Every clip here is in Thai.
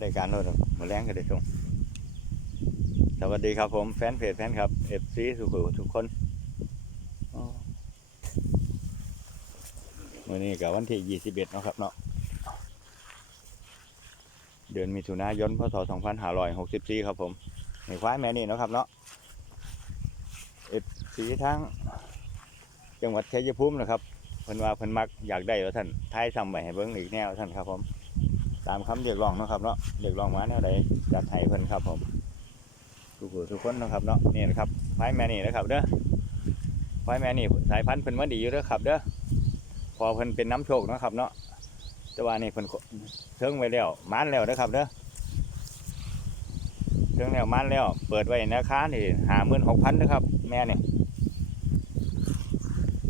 ได้การโลดหมดแรงก็ได้ชมสวัสดีครับผมแฟนเพจแฟนครับเอฟซีสุขุทุกคนวันนี้กับวันที่ 21 เนาะครับเนาะเดือนมิถุนายนพศ 2564 ครับผมในควายแม่นี่เนาะครับเนาะเอฟซีทั้งจังหวัดชัยภูมินะครับเพิ่นว่าเพิ่นมักอยากได้แล้วท่านท้ายซ้ำไปให้เบิ่งอีกแนวท่านครับผม ตามคำเรียกร้องนะครับเนาะเรียกร้องมาแนวใดจัดให้เพิ่นครับผมทุกผู้ทุกคนนะครับเนาะนี่นะครับควายแม่นี่นะครับเด้อควายแม่นี่สายพันธุ์เพิ่นมาดีอยู่เด้อครับเด้อพอเพิ่นเป็นน้ำโชคนะครับเนาะแต่ว่านี่เพิ่นเทิงไว้แล้วมานแล้วเด้อครับเด้อเทิงแล้วมานแล้ว เปิดไว้ในราคานี่หาหมื่นหกพันเด้อครับ แม่นี่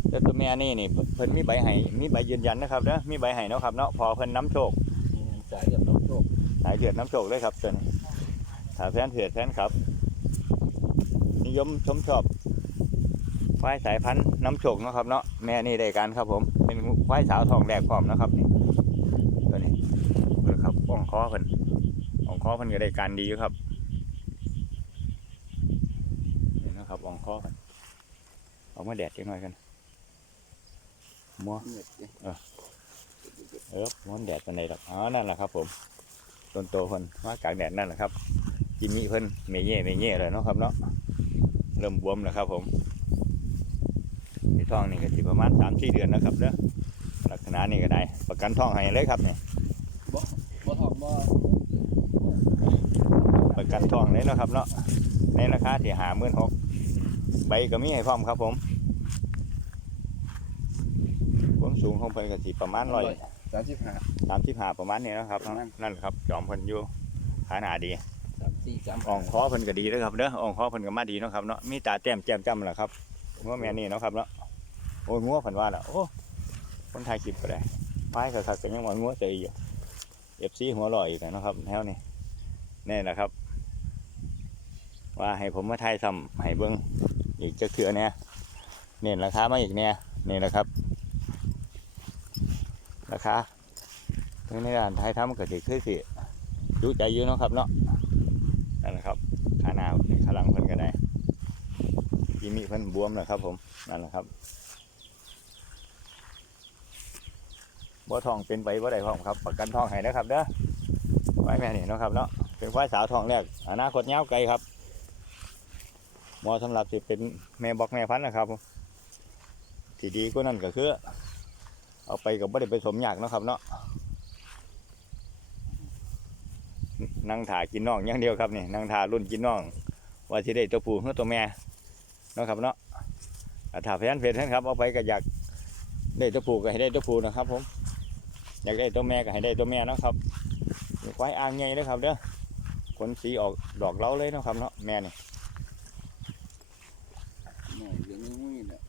แต่ตัวแม่นี่นี่เพิ่นมีใบให้มีใบยืนยันนะครับเด้อมีใบให้เนาะครับเนาะพอเพิ่นน้ำโชค สายกับน้องโชคสายเลือดน้ำโชคเลยครับตัวนี้ถ้าแฟนเพจแฟนครับนิยมชมชอบควายสายพันธุ์น้ำโชคเนาะครับเนาะแม่นี่ได้การครับ ผมเป็นควายสาวทองแดกพร้อมนะครับนี่ตัวนี้นี่ครับอ่องคอเพิ่นอ่องคอเพิ่นก็ได้การดีอยู่ครับนี่นะครับอ่องคอเพิ่นเอามาแดดจังหน่อยกันมัวเหนื่อยดิ เออม้อนแดดปันใดดอกอ๋อนั่นแหละครับ ผมต้นโตเพิ่นว่ากลางแดดนั่นแหละครับกินมีเพิ่นเมเย่เมเย่เลยเนาะครับเนาะเริ่มบวมแล้วครับ ผมที่ท้องนี่ก็สิประมาณสามสี่เดือนนะครับเด้อลักษณะนี่ก็ได้ ประกันท้องให้เลยครับเนี่ยบ่ทอมบ่ประกันท้องเลยเนาะครับเนาะในราคาที่หาหมื่นหกใบก็มีให้พร้อมครับผมความสูงของเพิ่นก็สิประมาณร้อย สามสิบห้า สามสิบห้าประมาณนี้นะครับ ประมาณ นั่นแหละครับ จอมเพิ่นอยู่ขาหนาดีสามสี่สามอ่องคอเพิ่นก็ดีเด้อครับเด้ออ่องคอเพิ่นก็มาดีเนาะครับเนาะมีตาแต้มแจ่มจ้ำแหละครับงัวแม่นี่เนาะครับเนาะโอ้ยงัวเพิ่นว่าล่ะโอ้คนถ่ายคลิปก็ได้พายคักๆก็ยังว่างัวใจอยู่ FC หัวลอยอีกแล้วเนาะครับแถวนี้แน่นะครับ ว่าให้ผมมาถ่ายซ้ำให้เบิ่งอีกจักเทื่อเนี่ยเน้นราคามาอีกเนี่ยนี่แหละครับ ราคาในการถ่ายทำก็สิคือสิดูใจยู่เนะครับเนาะนั่นแหละครับขาหน้าขาหลังเพิ่นก็ได้ยีมีเพิ่นบวมแล้วครับ ผมนั่นแหละครับบ่ทองเป็นไปบ่ได้พร้อมครับประกันทองให้นะครับเด้อไว้แม่นี่เนาะครับเนาะเป็นควายสาวทองแรกอนาคตยาวไกลครับมาะสำหรับสิเป็นแม่บอกแม่พันธุ์นะครับที่ดีก็นั่นก็คือ เอาไปกับบ่ได้ไปสมยากเนาะครับเนาะนั่งถ่ากินน่องอย่างเดียวครับนี่นั่งถ่ารุ่นกินน่อง ว่าที่ได้ตัวผู้หรือตัวแม่เนาะครับเนาะอ่าถ้าแฟนเพจท่านครับเอาไปก็อยากได้ตัวผู้ก็ให้ได้ตัวผู้นะครับ ผม อยากได้ตัวแม่ก็ให้ได้ตัวแม่นะครับควายอ่างใหญ่เลยครับเด้อขนสีออกดอกเล้าเลยนะครับเนาะแม่นี่ หน่อยเดี๋ยวนี้มุ้ยเนี่ย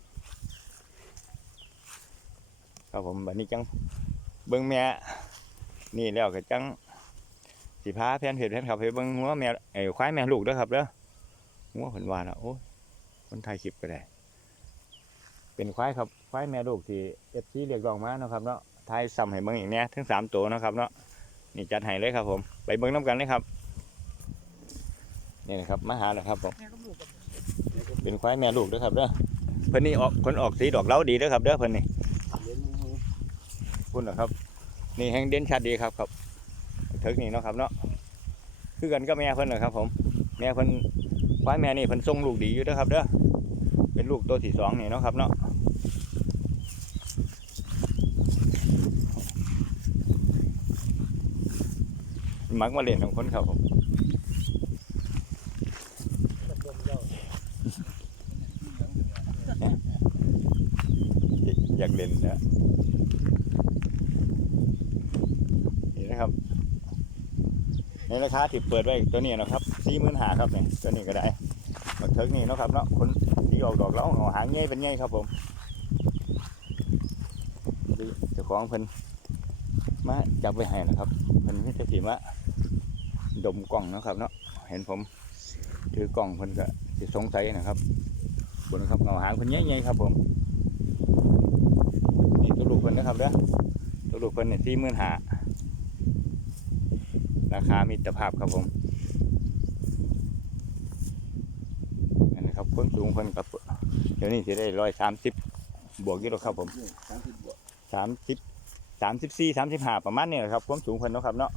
ครับผมบัดนี้จังเบิ้งแม่นี่แล้วก็จังสีพาแฟนเพจแฟนครับไปเบิ้งหัวแม่ไอ้ควายแม่ลูกด้อครับเด้อหัวผนวาแล้วโอ้ยคนไทยคลิปก็ได้ เป็นควายครับควายแม่ลูกที่เอฟซีเรียกร้องมานะครับเนาะไทยซ้ำให้เบิ้งอีกเนี่ยทั้งสามตัวนะครับเนาะนี่จัดให้เลยครับผม ไปเบิ้งน้ำกันเลยครับนี่นะครับมาหาแล้วครับผมเป็นควายแม่ลูกด้อครับเด้อเพิ่นนี่ออกคนออกสีดอกเล้าดีด้อครับเด้อเพิ่นนี้ พุ่นนะครับ นี่แห่งเด่นชัดดีครับครับเถิกนี่เนาะครับเนาะคือกันก็แม่เพิ่นนะครับ ผม แม่เพิ่นควายแม่นี่เพิ่นส่งลูกดีอยู่เด้อครับเด้อเป็นลูกตัวที่สองนี่เนาะครับเนาะมักมาเล่นของคนครับผมอยากเล่นนะนี่นะครับ ในราคาที่เปิดไว้ตัวนี้นะครับสี่หมื่นหาครับเนี่ยตัวนี้ก็ได้มาเถิกนี่นะครับเนาะคนที่ออกดอกแล้วเอาหางเงี้ยเป็นเงี้ยครับผมดูเจ้าของเพิ่นมาจับไว้ให้นะครับเพิ่นไม่ใช่สิมาดมกล้องนะครับเนาะเห็นผมถือกล้องเพิ่นก็สิสงสัยนะครับบนครับเงาหางเพิ่นเงี้ยๆครับผมนี่ตัวลูกเพิ่นนะครับเด้อตัวลูกเพิ่นเนี่ยสี่หมื่นหา ราคามิตรภาพครับผมนั่นนะครับคนสูงคนกับเดี๋ยวนี้จะได้ร้อยสามสิบบวกกี่หรอกครับผมสามสิบบวกสามสิบสามสิบสี่สามสิบห้าประมาณนี้แหละครับความสูงเพิ่นเนาะครับเนาะ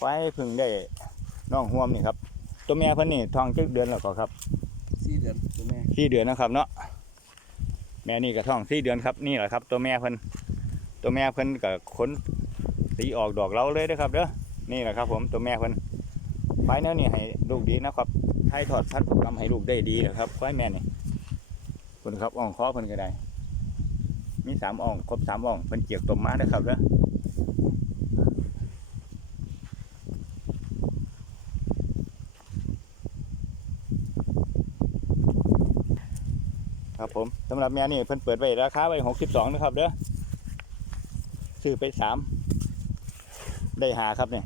ไว้เพึ่งได้น้องห่วมนี่ครับ ตัวแม่เพิ่นนี่ท้องจักเดือนแล้วก็ครับสี่เดือนตัวแม่สี่เดือนนะครับเนาะแม่นี่ก็ท้องสี่เดือนครับนี่แหละครับ ตัวแม่เพิ่นตัวแม่เพิ่นกับขนสีออกดอกเราเลยนะครับเด้อ นี่แหละครับผมตัวแม่เพิ่นควายแนวนี้ให้ลูกดีนะครับให้ถอดพันธุกรรมให้ลูกได้ดีนะครับควายแม่นี่คุณครับอ่องคอเพิ่นก็ได้ มีสามอ่องครบสามอ่องเพิ่นเจียกตมมาเด้อครับเด้อครับผมสำหรับแม่นี่เพิ่นเปิดไว้ราคาไว้หกสิบสองนะครับเด้อซื้อไปสามได้หาครับเนี่ย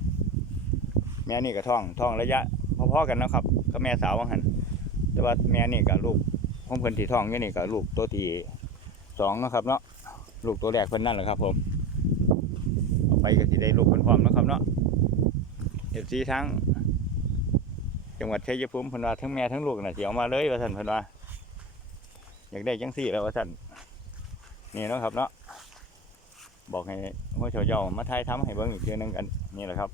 ม่นี่กับท้องท้องระยะพอๆกันนะครับก็แม่สาวว่าหันแต่ว่าแม่นี่กับลูกขอเพิ่นที่ท้องอยู่นี่กับลูกตัวที่สองนะครับเนาะลูกตัวแรกเพิ่นนั่นแหละครับ ผมเอาไปก็สิได้ลูกเพิ่นพร้อมนะครับเนาะเอฟซีทั้งจังหวัดชัยภูมิเพิ่นว่าทั้งแม่ทั้งลูกน่ะสิเอามาเลยว่าซั่นเพิ่นว่าอยากได้จังซี่แล้วว่าซั่นนี่เนาะครับเนาะบอกให้หัวเฉาเจ้ามาถ่ายทำให้เบิ่งอีกเทื่อนึงกันนี่แหละครับ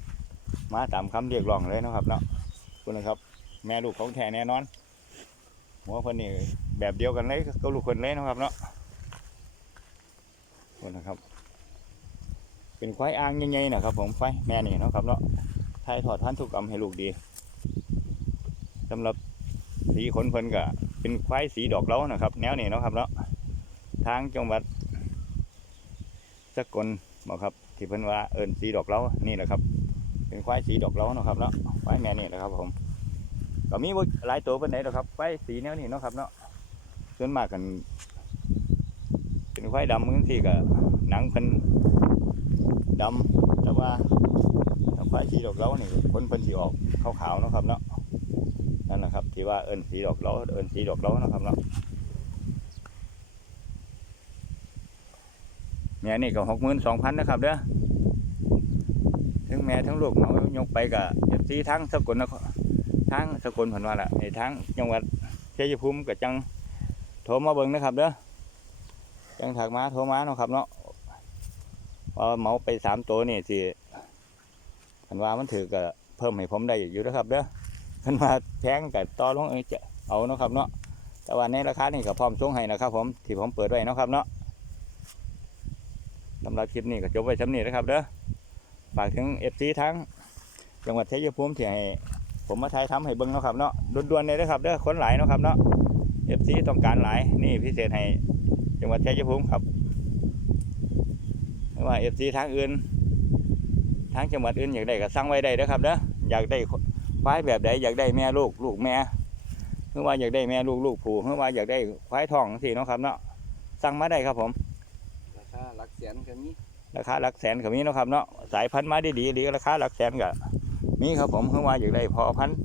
มาตามคำเรียกร้องเลยนะครับเนาะคุณนะครับ แม่ลูกของแท้แน่นอนหัวเพิ่นนี่แบบเดียวกันเลยกับลูกเพิ่นเลยนะครับเนาะคนนะครับ เป็นควายอ่างใหญ่ๆนะครับ ผมควายแม่นี่นะครับเนาะถ่ายถอดพันธุกรรมให้ลูกดีสำหรับสีขนเพิ่นก็เป็นควายสีดอกเล้านะครับ แนวนี้นะครับเนาะทางจังหวัดสกลบอกครับ ที่เพิ่นว่าเอิญสีดอกเล้านี่แหละครับ เป็นควายสีดอกเล้านะครับเนาะควายแม่นี่แหละครับ ผม ก็มีบ่หลายตัวเป็นไหนหรอกครับควายสีแนวนี้เนาะครับเนาะส่วนมากกัน เป็นควายดำมือที่ก็หนังเป็นดำแต่ว่าควายสีดอกเล้านี่คนเป็นสีออกขาวๆนะครับเนาะนั่นแหละครับ ที่ว่าเอิญสีดอกเล้าเอิญสีดอกเล้านะครับเนาะแม่นี่ก็หกหมื่นสองพันนะครับเด้อ แม่ทั้งลูกเอายกไปกับเอฟซีทั้งสกลนครทั้งสกลผนว่าละในทั้งจังหวัดชัยภูมิกับจังโทรมาเบิ่งนะครับเด้อจังถักมาโทรมาเนาะครับเนาะว่าเหมาไปสามตัวนี่สิคันว่ามันถือก็เพิ่มให้ผมได้อยู่นะครับเด้อคันว่าแพงกับต่อลงเออจะเอาเนาะครับเนาะแต่ว่าในราคานี่ก็พร้อมส่งให้นะครับ ผมที่ผมเปิดไว้นะครับเนาะสำหรับคลิปนี้ก็จบไว้สำนี้นะครับเด้อ ฝากถึงเอฟซีทั้งจังหวัดชัยภูมิที่ให้ผมมาถ่ายทำให้เบิ่งเนาะครับเนาะด่วนๆเลยนะครับเด้อคนหลายเนาะครับเนาะเอฟซีต้องการหลายนี่พิเศษให้จังหวัดชัยภูมิครับไม่ว่าเอฟซีทางอื่นทางจังหวัดอื่นอยากได้ก็สั่งไว้ได้เด้อครับเด้ออยากได้ควายแบบใดอยากได้แม่ลูกลูกแม่เมื่อว่าอยากได้แม่ลูกลูกผูเมื่อว่าอยากได้ควายทองสิเนาะครับเนาะสั่งมาได้ครับผมราคาหลักแสนก็มี ราคาหลักแสนก็มีนะครับเนาะสายพันธุ์มาดีๆหรือราคาหลักแสนก็มีครับผมเพิ่งว่าอยู่ได้พอพันธุ์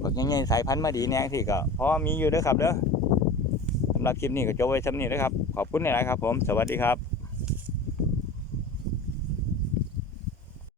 แบบง่ายๆสายพันธุ์มาดีแน่ที่ก็พอมีอยู่เด้อครับเด้อสำหรับคลิปนี้ก็จบไว้สำนี้นะครับ ขอบคุณหลายๆครับผม สวัสดีครับ